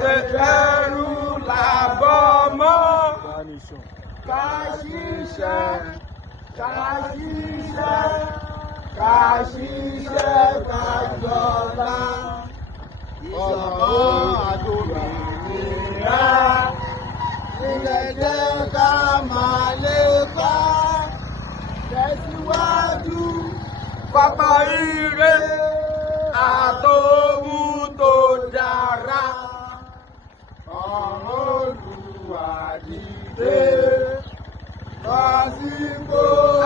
ẹrù làbọ̀ mọ́. Ká ṣiṣẹ́, ká ṣiṣẹ́, ká ṣiṣẹ́, ká jọba. Ìṣọ̀kan àtòmìnira ilẹ̀ jẹ́ ká máa lépa. Tẹ̀síwájú pápá ire àtòhun tó dára. Ọ̀run Olúwa dìde lọ sí gbòòrò.